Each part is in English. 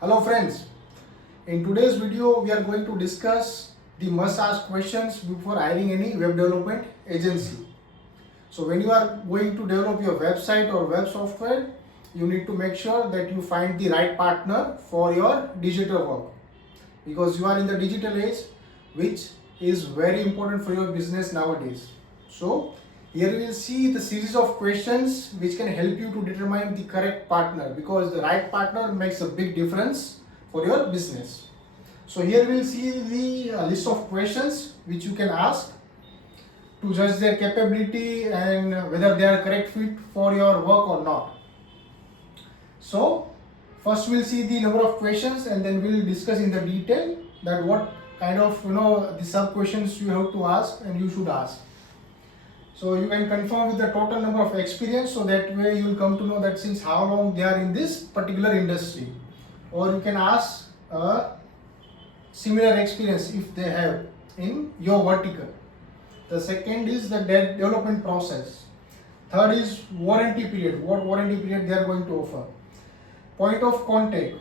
Hello friends, in today's video we are going to discuss the must ask questions before hiring any web development agency. So when you are going to develop your website or web software, you need to make sure that you find the right partner for your digital work, because you are in the digital age, which is very important for your business nowadays. So here we will see the series of questions which can help you to determine the correct partner, because the right partner makes a big difference for your business. So here we will see the list of questions which you can ask to judge their capability and whether they are correct fit for your work or not. So first we'll see the number of questions, and then we'll discuss in the detail that what kind of the sub questions you have to ask and you should ask. So you can confirm with the total number of experience, so that way you will come to know that since how long they are in this particular industry. Or you can ask a similar experience if they have in your vertical. The second is the development process. Third is warranty period, what warranty period they are going to offer. Point of contact,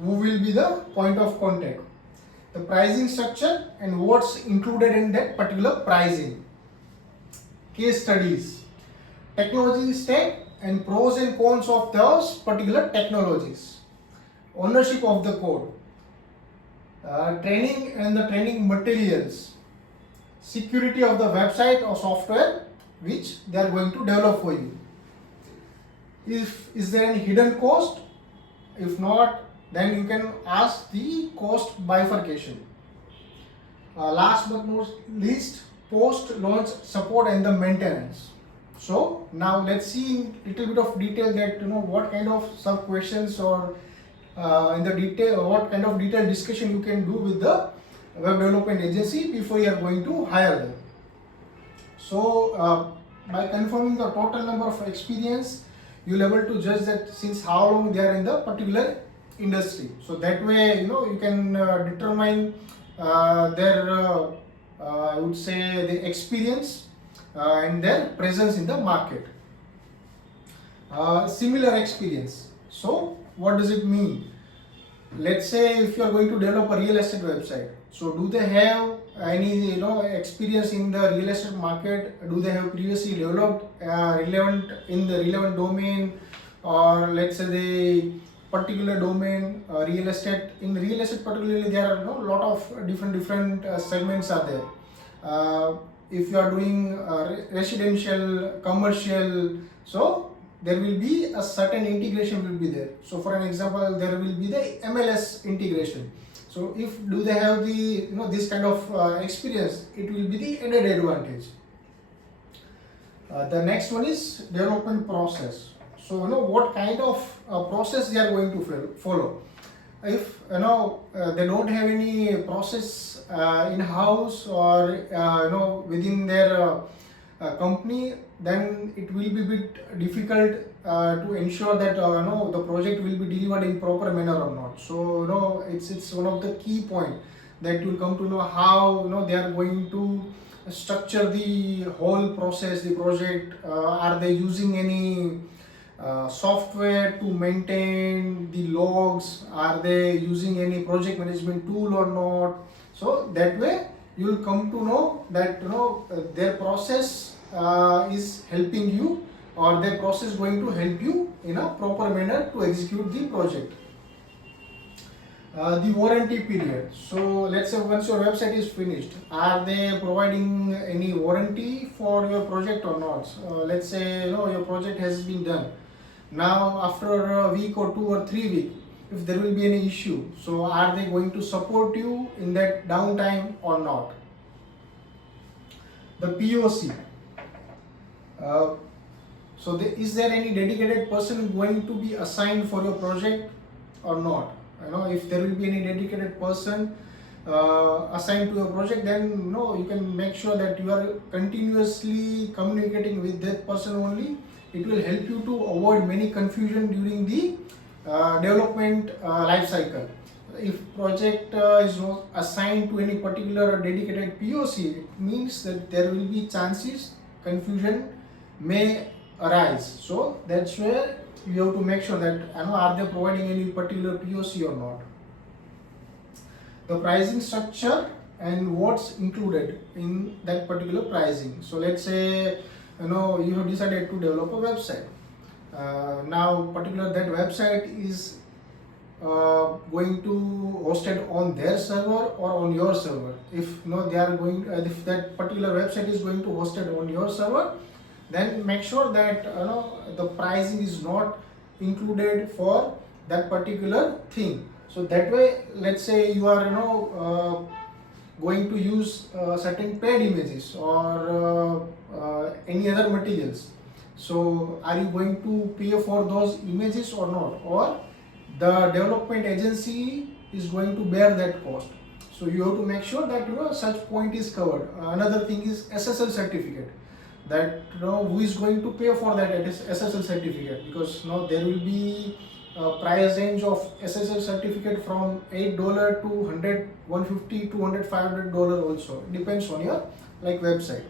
who will be the point of contact. The pricing structure and what's included in that particular pricing. Case studies, technology stack and pros and cons of those particular technologies, ownership of the code, training and the training materials, security of the website or software which they are going to develop for you. Is there any hidden cost? If not, then you can ask the cost bifurcation. Last but not least, post-launch support and the maintenance. So now let's see in little bit of detail that what kind of sub questions or in the detail, what kind of detailed discussion you can do with the web development agency before you are going to hire them. So by confirming the total number of experience, you'll be able to judge that since how long they are in the particular industry. So that way you can determine their I would say the experience and their presence in the market. Similar experience. So what does it mean? Let's say if you are going to develop a real estate website, so do they have any experience in the real estate market? Do they have previously developed relevant in the relevant domain, or let's say the particular domain, real estate. In real estate particularly, there are a lot of different segments are there. If you are doing residential, commercial, so there will be a certain integration will be there. So for an example, there will be the MLS integration. So if do they have the this kind of experience, it will be the added advantage. The next one is development process. So what kind of process they are going to follow. If they don't have any process in house or within their company, then it will be a bit difficult to ensure that the project will be delivered in proper manner or not. So it's one of the key point that you will come to know how they are going to structure the whole process, the project. Are they using any software to maintain the logs? Are they using any project management tool or not? So that way you will come to know that their process is helping you, or their process is going to help you in a proper manner to execute the project. The warranty period. So let's say once your website is finished, are they providing any warranty for your project or not? Let's say your project has been done. Now after a week or 2 or 3 weeks, if there will be any issue, so are they going to support you in that downtime or not? The POC. So is there any dedicated person going to be assigned for your project or not? If there will be any dedicated person assigned to your project, then you can make sure that you are continuously communicating with that person only. It will help you to avoid many confusion during the development life cycle. If project is not assigned to any particular dedicated POC, it means that there will be chances confusion may arise. So that's where you have to make sure that are they providing any particular POC or not. The pricing structure and what's included in that particular pricing. So let's say you have decided to develop a website. Now particular that website is going to hosted on their server or on your server. If they are going, if that particular website is going to hosted on your server, then make sure that the pricing is not included for that particular thing. So that way, let's say you are going to use certain paid images or any other materials. So are you going to pay for those images or not, or the development agency is going to bear that cost? So you have to make sure that such point is covered. Another thing is SSL certificate, that who is going to pay for that SSL certificate, because there will be a price range of SSL certificate from $8 to $100, $150, $200, $500 also. It depends on your website.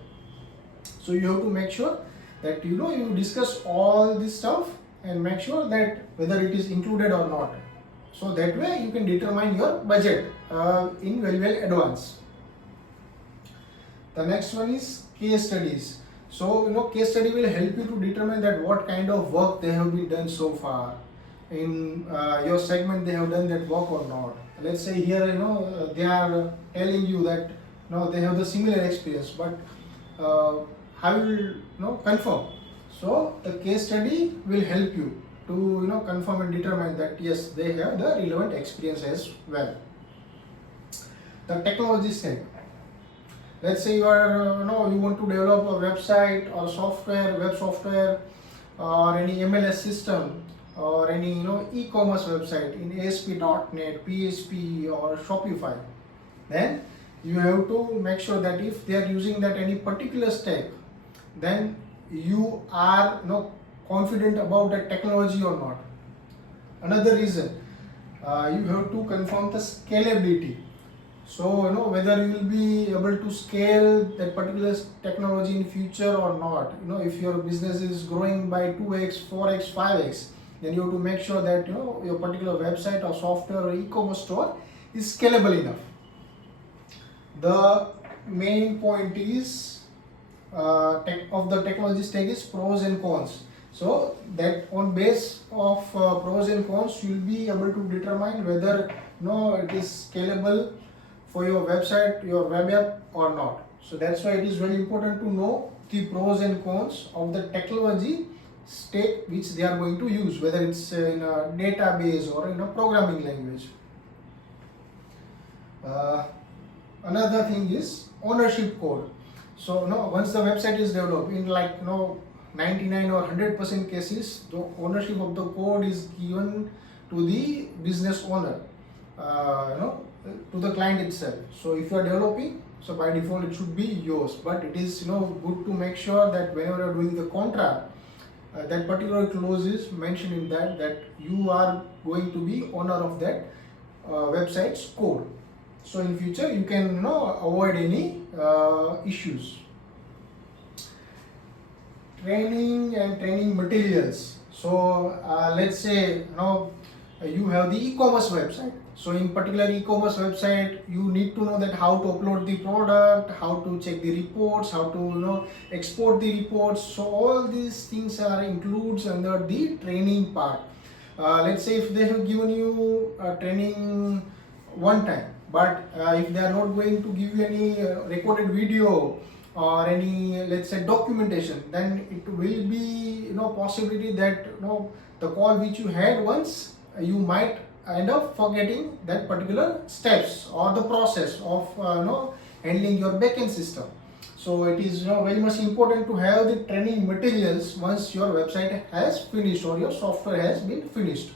So you have to make sure that you discuss all this stuff and make sure that whether it is included or not. So that way you can determine your budget in very well advance. The next one is case studies. So case study will help you to determine that what kind of work they have been done so far in your segment. They have done that work or not. Let's say here they are telling you that they have the similar experience, but how will confirm? So the case study will help you to confirm and determine that yes, they have the relevant experience as well. The technology stack. Let's say you are you want to develop a website or software, web software, or any MLS system, or any e-commerce website in ASP.NET, PHP, or Shopify. Then you have to make sure that if they are using that any particular stack, then you are confident about the technology or not. Another reason, you have to confirm the scalability. So whether you will be able to scale that particular technology in future or not. If your business is growing by 2x, 4x, 5x, then you have to make sure that your particular website or software or e-commerce store is scalable enough. The main point is of the technology stack is pros and cons. So that on base of pros and cons, you will be able to determine whether it is scalable for your website, your web app or not. So that's why it is very important to know the pros and cons of the technology stack which they are going to use, whether it's in a database or in a programming language. Another thing is ownership code. So once the website is developed, in 99 or 100% cases, the ownership of the code is given to the business owner, to the client itself. So if you are developing, so by default it should be yours, but it is good to make sure that whenever you are doing the contract, that particular clause is mentioned in that you are going to be owner of that website's code. So in future you can avoid any issues. Training and training materials. So let's say you have the e-commerce website. So in particular e-commerce website, you need to know that how to upload the product, how to check the reports, how to export the reports. So all these things are includes under the training part. Let's say if they have given you training one time, but if they are not going to give you any recorded video or any, let's say, documentation, then it will be possibility that the call which you had once, you might end up forgetting that particular steps or the process of handling your backend system. So it is very much important to have the training materials once your website has finished or your software has been finished.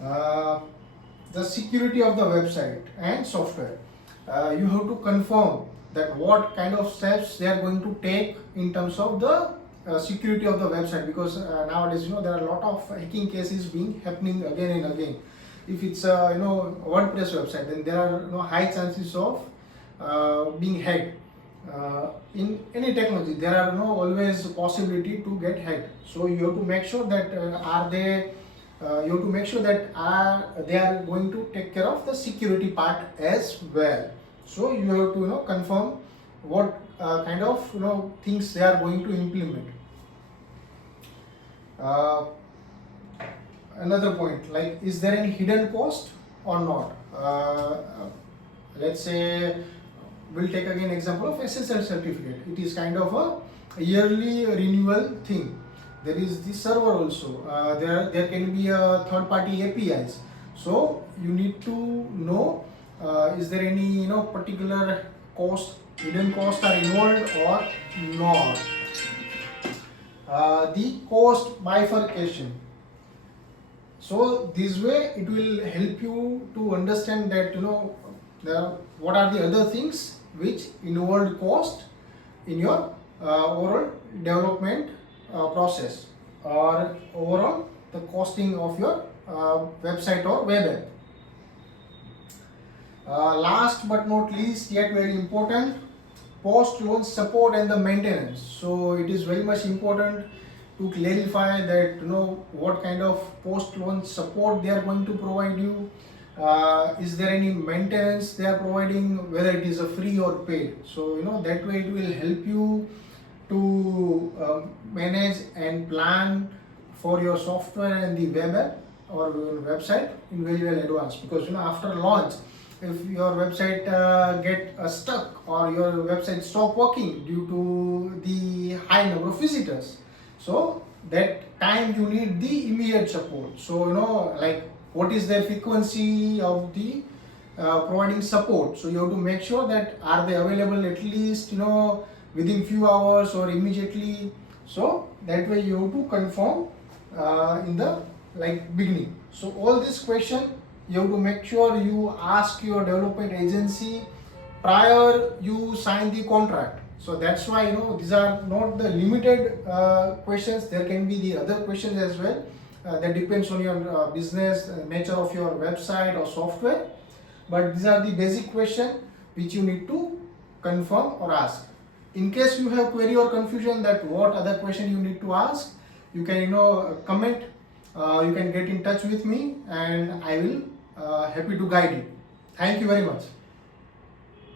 The security of the website and software. You have to confirm that what kind of steps they are going to take in terms of the security of the website, because nowadays there are a lot of hacking cases being happening again and again. If it's a WordPress website, then there are high chances of being hacked. in any technology there are no always possibility to get hacked. So you have to make sure that you have to make sure that they are going to take care of the security part as well. So you have to confirm what kind of things they are going to implement. Another point, like, is there any hidden cost or not? Let's say we'll take again example of SSL certificate. It is kind of a yearly renewal thing. There is the server also. There can be a third party APIs. So you need to know, is there any particular cost, hidden cost are involved or not. The cost bifurcation. So this way it will help you to understand that what are the other things which involved cost in your overall development process, or overall the costing of your website or web app. Last but not least, yet very important, post-launch support and the maintenance. So it is very much important to clarify that what kind of post-launch support they are going to provide you. Is there any maintenance they are providing, whether it is a free or paid. So that way it will help you to manage and plan for your software and the web app or your website in very well advance. Because after launch, if your website get stuck or your website stop working due to the high number of visitors, so that time you need the immediate support. So like, what is their frequency of the providing support. So you have to make sure that are they available at least within few hours or immediately. So that way you have to confirm in the beginning. So all this question you have to make sure you ask your development agency prior you sign the contract. So that's why these are not the limited questions. There can be the other questions as well. That depends on your business, nature of your website or software. But these are the basic questions which you need to confirm or ask. In case you have query or confusion that what other question you need to ask, you can comment. You can get in touch with me and I will happy to guide you. Thank you very much.